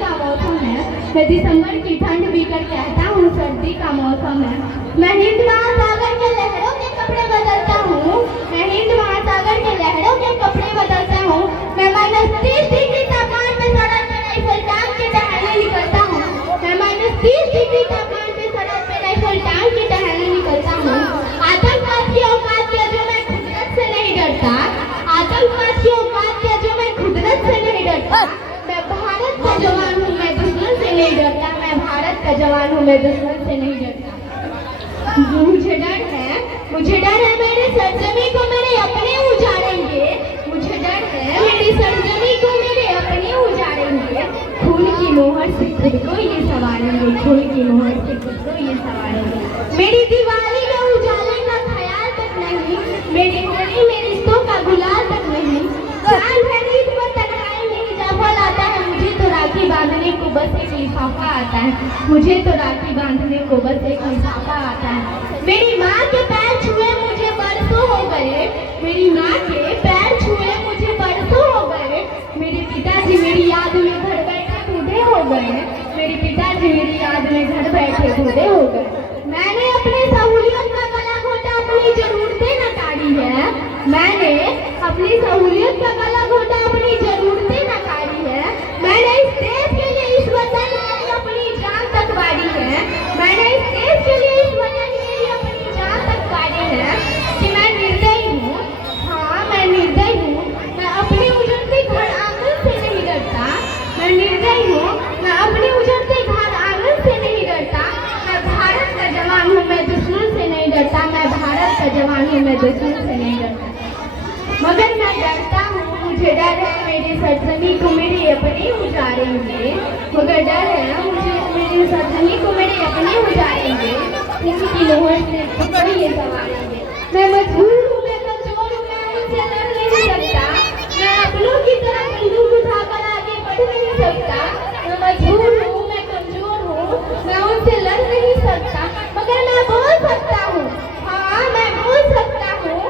का मौसम है। मैं दिसंबर की ठंड भी कर कहता हूँ सर्दी का मौसम है। मैं हिंद महासागर के लहरों के कपड़े बदलता हूँ। मैं हिंद महासागर के लहरों के कपड़े बदलता हूँ। मैं -30 डिग्री तापमान पे सड़क पे राइफल टांग के टहलने निकलता हूँ। मैं -30 डिग्री तापमान पे सड़क पे राइफल टांग के टहलने निकलता हूँ। आतंकवाद की औकात क्या जो मैं खुदरत से नहीं डरता। आतंकवाद की औकात क्या जो मैं खुदरत से नहीं डरता। मैं भारत का जवान हूँ, मैं दुश्मन से नहीं डरता। मैं भारत का जवान हूँ, मैं दुश्मन से नहीं डरता। मुझे डर है मेरे सरजमी को मेरे अपने उजाड़ेंगे। मुझे डर है मेरी सरजमी को मेरे अपने उजाड़ेंगे। खून की मोहर से खुद को ये सवारेंगे। खून की मोहर से खुद को ये सवारेंगे। मेरी दिवाली में उजाले का ख्याल तक नहीं। मेरी होली में रिश्तों का गुलाल तक नहीं। चांद है ईद पर तन्हाई में इजाफा लाता है। मुझे तो राखी बांधने को बस एक लिफाफा आता है। मुझे तो राखी बांधने को बस एक लिफाफा आता है। मेरी माँ के पैर छुए मुझे बरसों हो गए। मेरी माँ के पैर छुए मुझे बरसों हो गए। मेरे पिताजी मेरी याद में घर बैठे बूढ़े हो गए। मेरे पिताजी मेरी याद में घर बैठे बूढ़े हो गए। मैंने अपनी सहूलियत का गला घोटा अपनी जरूरतें न टाड़ी है। मैंने अपनी सहूलियत का गला घोटा अपनी जरूरतें न टाड़ी है। मैंने इस देश के लिए इस वतन के लिए अपनी जान तक वारी है। मैंने इस देश के लिए इस वतन के लिए अपनी जान तक वारी है। कि मैं निर्दयी हूँ, हाँ मैं निर्दयी हूँ। मैं अपने उजड़ते घर आंगन से नहीं डरता। मैं निर्दयी हूँ, मैं अपने उजड़ते घर आंगन से नहीं डरता। मैं भारत का जवान हूँ, मैं दुश्मन से नहीं डरता। मैं भारत का जवान हूँ, मैं दुश्मन से नहीं डरता। मगर मैं डरता हूँ, मुझे डर है मेरी सरजमी को मेरे अपने उजाड़ेंगे। मगर डर है मुझे मेरी सरजमी को मेरे अपने उजाड़ेंगे। उनकी लोहर से खुद को ये सवारेंगे। मैं मजबूर हूँ, मैं कमजोर हूँ, मैं उनसे लड़ नहीं सकता। मैं अपनों की तरह बंदूक उठाकर आगे बढ़ नहीं सकता। मैं मजबूर हूँ, मैं कमजोर हूँ, मैं उनसे लड़ नहीं सकता। मगर मैं बोल सकता हूँ, हाँ मैं बोल सकता हूँ।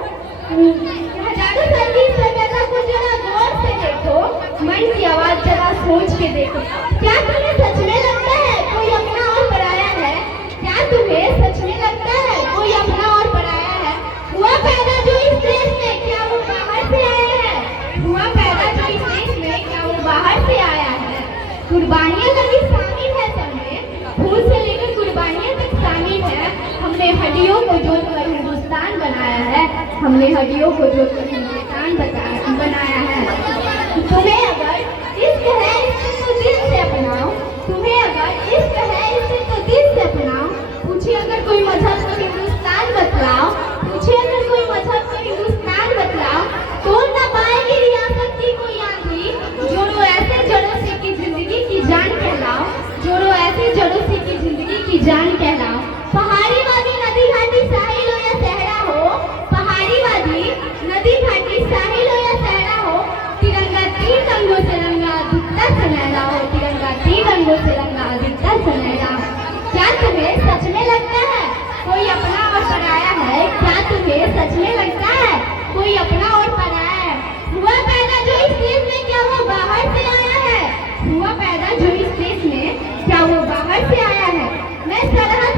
हजारों साल की सभ्यता को जरा गौर से देखो। मन की आवाज जरा सोच के देखो। क्या तुम्हें सच में लगता है कोई अपना और पराया है? क्या तुम्हें सच में लगता है कोई अपना और पराया है? हुआ पैदा जो इस देश में, क्या वो बाहर से आया है? हुआ पैदा जो इस देश में, क्या वो बाहर से आया है? कुर्बानियां लगी शामिल है सबमें। खून से लेकर कुर्बानियां तक शामिल है। हमने हड्डियों को जोड़कर हिंदुस्तान बनाया है। हमने हड्डियों को जोड़कर हिंदुस्तान बनाया है। तुम्हें अगर इश्क है इसे तो दिल से अपनाओ। तुम्हें अगर इश्क है इसे तो दिल से अपनाओ। पूछे अगर कोई मजहब को हिंदुस्तान बतलाओ। पूछे अगर कोई मजहब को हिंदुस्तान बतलाओ। तोड़ ना पाएगी रियासत की कोई आंधी। जोड़ो ऐसे जड़ों से कि जिंदगी की जान कहलाओ। जोड़ो ऐसे जड़ों से कि जिंदगी की जान कहलाओ। पहाड़ी वादी नदी घाटी साहिल हो या सहरा हो। पहाड़ी वादी नदी घाटी साहिल हो या सहरा हो। तिरंगा 3 रंगों से रंगा दिखता सुनहरा हो। तिरंगा 3 रंगों से रंगा दिखता सुनहरा। क्या तुम्हें सच में लगता है कोई अपना और पराया है? क्या तुम्हें सच में लगता है कोई अपना और पराया है? हुआ पैदा जो इस देश में, क्या वो बाहर से आया है? हुआ पैदा जो इस देश में, क्या वो बाहर से आया है? मैं सरहद